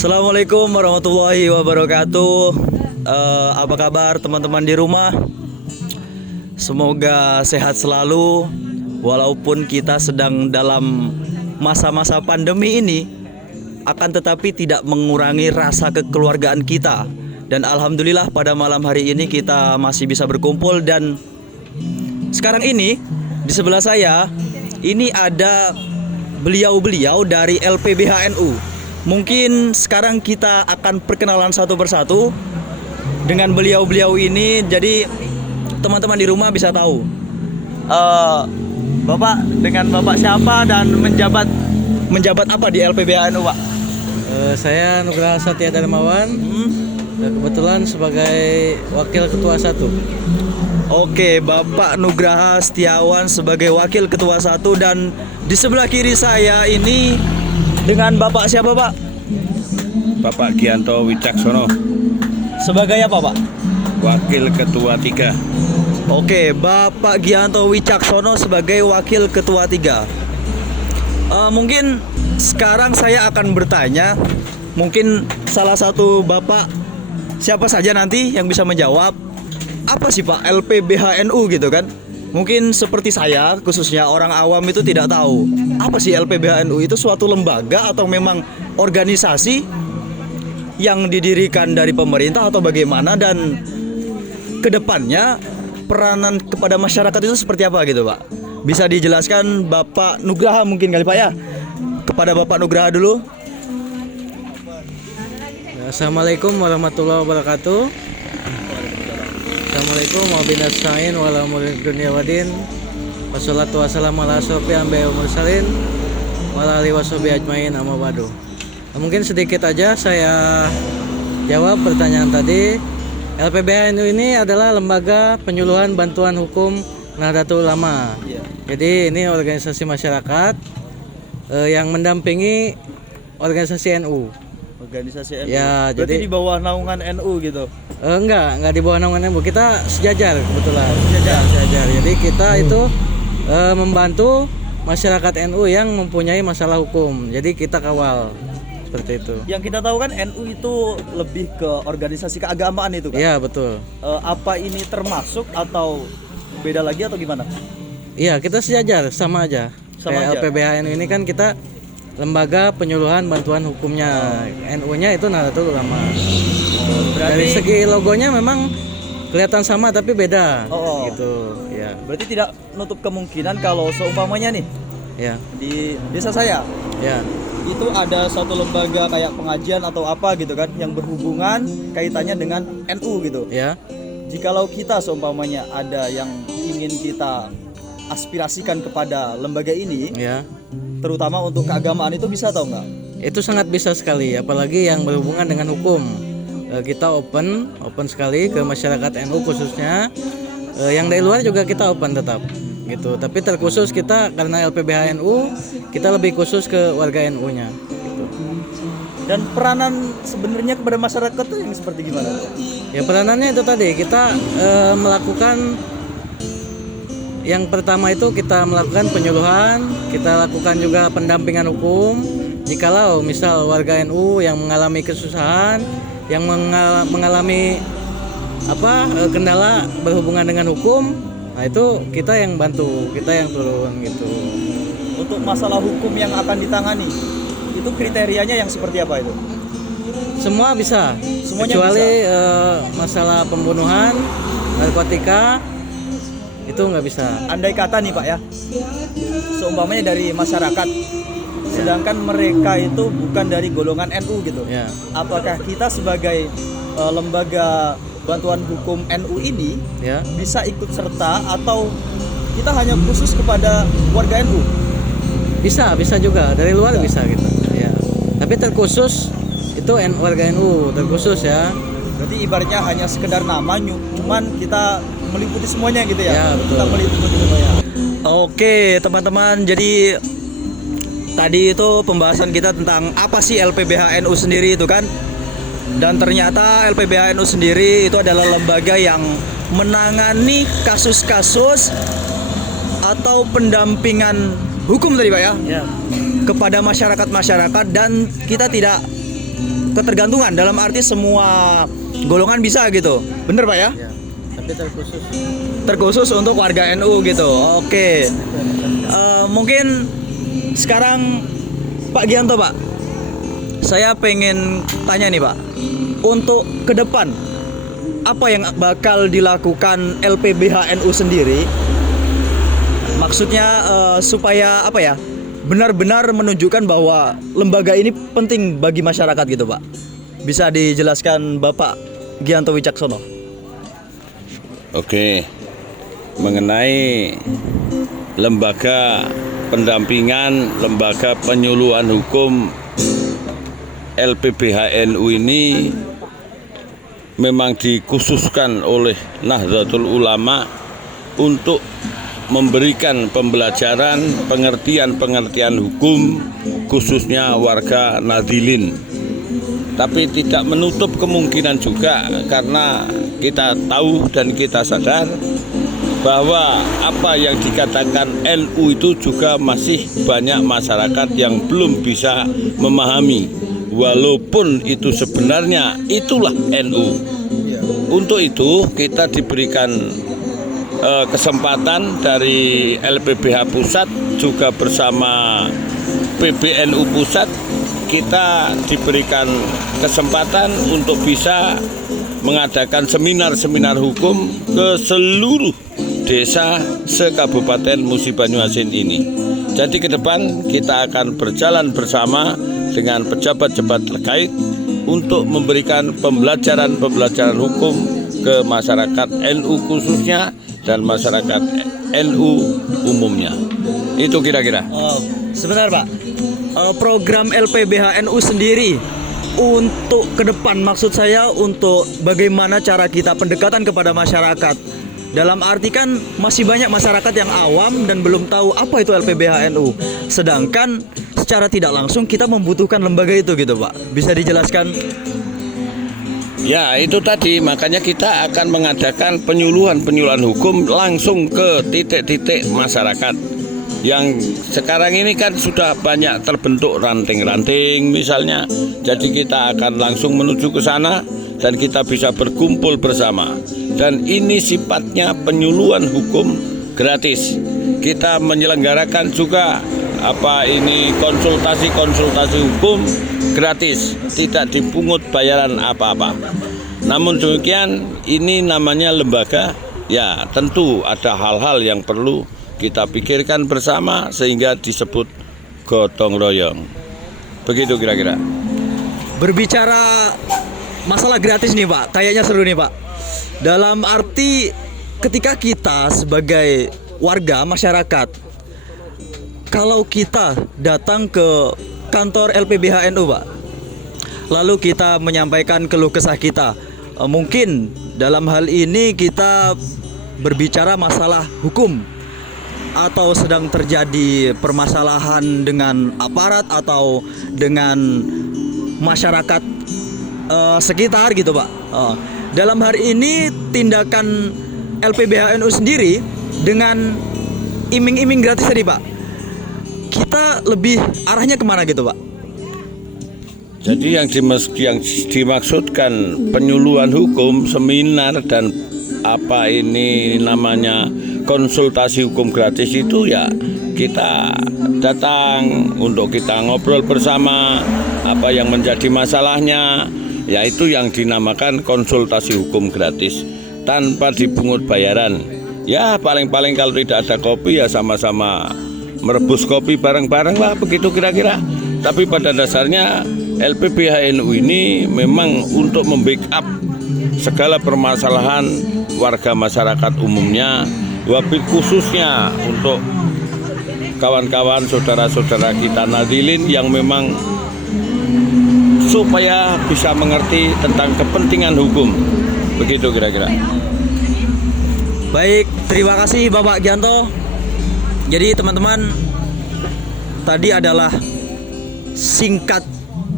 Assalamualaikum warahmatullahi wabarakatuh. Apa kabar teman-teman di rumah? Semoga sehat selalu. Walaupun kita sedang dalam masa-masa pandemi ini, akan tetapi tidak mengurangi rasa kekeluargaan kita. Dan alhamdulillah pada malam hari ini kita masih bisa berkumpul. Dan sekarang ini di sebelah saya ini ada beliau-beliau dari LPBHNU. Mungkin sekarang kita akan perkenalan satu persatu dengan beliau-beliau ini. Jadi teman-teman di rumah bisa tahu Bapak dengan Bapak siapa dan menjabat apa di LPBHNU, Pak? Saya Nugraha Satya Darmawan, kebetulan sebagai Wakil Ketua 1. Oke, Bapak Nugraha Setiawan sebagai Wakil Ketua 1. Dan di sebelah kiri saya ini dengan Bapak siapa, Pak? Bapak Gianto Wicaksono, Sebagai apa, Pak? Wakil Ketua 3. Oke, Bapak Gianto Wicaksono sebagai Wakil Ketua 3. Mungkin sekarang saya akan bertanya, mungkin salah satu Bapak siapa saja nanti yang bisa menjawab. Apa sih, Pak, LPBHNU gitu kan? Mungkin seperti saya, khususnya orang awam itu tidak tahu. Apa sih LPBHNU? Itu suatu lembaga atau memang organisasi yang didirikan dari pemerintah atau bagaimana, dan kedepannya peranan kepada masyarakat itu seperti apa gitu, Pak? Bisa dijelaskan Bapak Nugraha mungkin kali, Pak, ya? Kepada Bapak Nugraha dulu. Assalamualaikum warahmatullahi wabarakatuh. Assalamualaikum warahmatullahi wabarakatuh. Wassalatu wassalamu ala asyrofil anbiya'i wal mursalin wa ala alihi washabihi ajmain, amma ba'du. Mungkin sedikit aja saya jawab pertanyaan tadi. LPBHNU ini adalah lembaga penyuluhan bantuan hukum Nahdlatul Ulama. Jadi ini organisasi masyarakat yang mendampingi organisasi NU. Organisasi NU. Ya, berarti jadi di bawah naungan NU gitu. Enggak di bawah naungan NU. Kita sejajar kebetulan. Sejajar. Jadi kita itu membantu masyarakat NU yang mempunyai masalah hukum. Jadi kita kawal. Seperti itu. Yang kita tahu kan NU itu lebih ke organisasi keagamaan itu kan? Iya, betul. Apa ini termasuk atau beda lagi atau gimana? Iya, kita sejajar, sama aja. Sama Kayak aja. LPBHNU ini kan kita lembaga penyuluhan bantuan hukumnya. NU-nya itu Nahdlatul Ulama. Dari segi logonya memang kelihatan sama tapi beda. Gitu, ya. Berarti tidak nutup kemungkinan kalau seumpamanya nih Ya. di desa saya Ya. itu ada satu lembaga kayak pengajian atau apa gitu kan yang berhubungan kaitannya dengan NU gitu. Ya. Jikalau kita seumpamanya ada yang ingin kita aspirasikan kepada lembaga ini, Ya. terutama untuk keagamaan, itu bisa atau enggak? Itu sangat bisa sekali, apalagi yang berhubungan dengan hukum. Kita open sekali ke masyarakat NU khususnya. Yang dari luar juga kita open tetap gitu. Tapi terkhusus kita karena LPBHNU, kita lebih khusus ke warga NU-nya gitu. Dan peranan sebenarnya kepada masyarakat itu yang seperti gimana? Ya, peranannya itu tadi kita melakukan, yang pertama itu kita melakukan penyuluhan, kita lakukan juga pendampingan hukum. Jikalau misal warga NU yang mengalami kesusahan, yang mengalami kendala berhubungan dengan hukum, nah itu kita yang bantu, kita yang turun gitu. Untuk masalah hukum yang akan ditangani, itu kriterianya yang seperti apa itu? Semua bisa, Semuanya kecuali masalah pembunuhan, narkotika itu nggak bisa. Andai kata nih, Pak, ya, seumpamanya dari masyarakat, sedangkan mereka itu bukan dari golongan NU gitu. Ya. Apakah kita sebagai lembaga bantuan hukum NU ini Ya. bisa ikut serta atau kita hanya khusus kepada warga NU? Bisa juga dari luar bisa gitu. Ya. Tapi terkhusus itu warga NU terkhusus ya. Berarti ibaratnya hanya sekedar nama, cuman kita meliputi semuanya gitu ya. Ya, betul. Kita meliputi semuanya. Oke, teman-teman, jadi tadi itu pembahasan kita tentang apa sih LPBHNU sendiri itu kan. Dan ternyata LPBHNU sendiri itu adalah lembaga yang menangani kasus-kasus atau pendampingan hukum tadi, Pak, ya, Ya. kepada masyarakat-masyarakat. Dan kita tidak ketergantungan, dalam arti semua golongan bisa gitu. Bener Pak ya? Ya, tapi terkhusus Terkhusus untuk warga NU gitu. Oke. Mungkin sekarang Pak Gianto Pak, saya pengen tanya nih Pak, untuk ke depan apa yang bakal dilakukan LPBH NU sendiri? Maksudnya supaya apa ya, benar-benar menunjukkan bahwa lembaga ini penting bagi masyarakat gitu Pak. Bisa dijelaskan Bapak Gianto Wicaksono? Oke, mengenai lembaga pendampingan, lembaga penyuluhan hukum LPBH NU ini memang dikhususkan oleh Nahdlatul Ulama untuk memberikan pembelajaran, pengertian hukum khususnya warga Nadilin. Tapi tidak menutup kemungkinan juga, karena kita tahu dan kita sadar bahwa apa yang dikatakan NU itu juga masih banyak masyarakat yang belum bisa memahami, walaupun itu sebenarnya itulah NU. Untuk itu kita diberikan kesempatan dari LPBH Pusat juga bersama PBNU Pusat, kita diberikan kesempatan untuk bisa mengadakan seminar-seminar hukum ke seluruh desa se-Kabupaten Musi Banyuasin ini. Jadi ke depan kita akan berjalan bersama dengan pejabat-pejabat terkait untuk memberikan pembelajaran hukum ke masyarakat NU khususnya dan masyarakat NU umumnya. Itu kira-kira. Sebentar Pak, program LPBH NU sendiri untuk ke depan, maksud saya untuk bagaimana cara kita pendekatan kepada masyarakat. Dalam arti kan masih banyak masyarakat yang awam dan belum tahu apa itu LPBH NU. Sedangkan secara tidak langsung kita membutuhkan lembaga itu gitu Pak. Bisa dijelaskan? Ya, itu tadi, makanya kita akan mengadakan penyuluhan hukum langsung ke titik-titik masyarakat. Yang sekarang ini kan sudah banyak terbentuk ranting-ranting misalnya. Jadi kita akan langsung menuju ke sana dan kita bisa berkumpul bersama. Dan ini sifatnya penyuluhan hukum gratis. Kita menyelenggarakan juga konsultasi hukum gratis, tidak dipungut bayaran apa-apa. Namun demikian, ini namanya lembaga, ya tentu ada hal-hal yang perlu kita pikirkan bersama sehingga disebut gotong royong. Begitu kira-kira. Berbicara masalah gratis nih Pak, kayaknya seru nih Pak. Dalam arti ketika kita sebagai warga masyarakat, kalau kita datang ke kantor LPBH NU Pak, lalu kita menyampaikan keluh kesah kita, mungkin dalam hal ini kita berbicara masalah hukum atau sedang terjadi permasalahan dengan aparat atau dengan masyarakat sekitar gitu Pak. Dalam hari ini tindakan LPBH NU sendiri dengan iming-iming gratis tadi Pak, kita lebih arahnya kemana gitu Pak? Jadi yang dimaksudkan penyuluhan hukum, seminar dan konsultasi hukum gratis itu ya kita datang untuk kita ngobrol bersama apa yang menjadi masalahnya, yaitu yang dinamakan konsultasi hukum gratis tanpa dipungut bayaran. Ya paling-paling kalau tidak ada kopi ya sama-sama merebus kopi bareng-bareng lah, begitu kira-kira. Tapi pada dasarnya LPBH NU ini memang untuk membackup segala permasalahan warga masyarakat umumnya, wabil khususnya untuk kawan-kawan saudara-saudara kita Nadilin yang memang supaya bisa mengerti tentang kepentingan hukum. Begitu kira-kira. Baik, terima kasih Bapak Gianto. Jadi teman-teman, tadi adalah singkat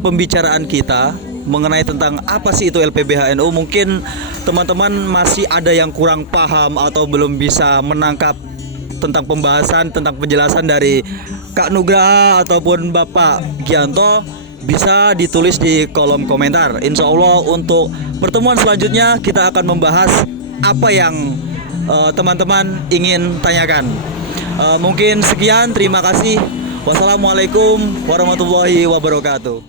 pembicaraan kita mengenai tentang apa sih itu LPBH NU. Mungkin teman-teman masih ada yang kurang paham atau belum bisa menangkap tentang pembahasan, tentang penjelasan dari Kak Nugraha ataupun Bapak Gianto. bisa ditulis di kolom komentar. Insya Allah untuk pertemuan selanjutnya kita akan membahas apa yang teman-teman ingin tanyakan. Mungkin sekian, terima kasih. Wassalamualaikum warahmatullahi wabarakatuh.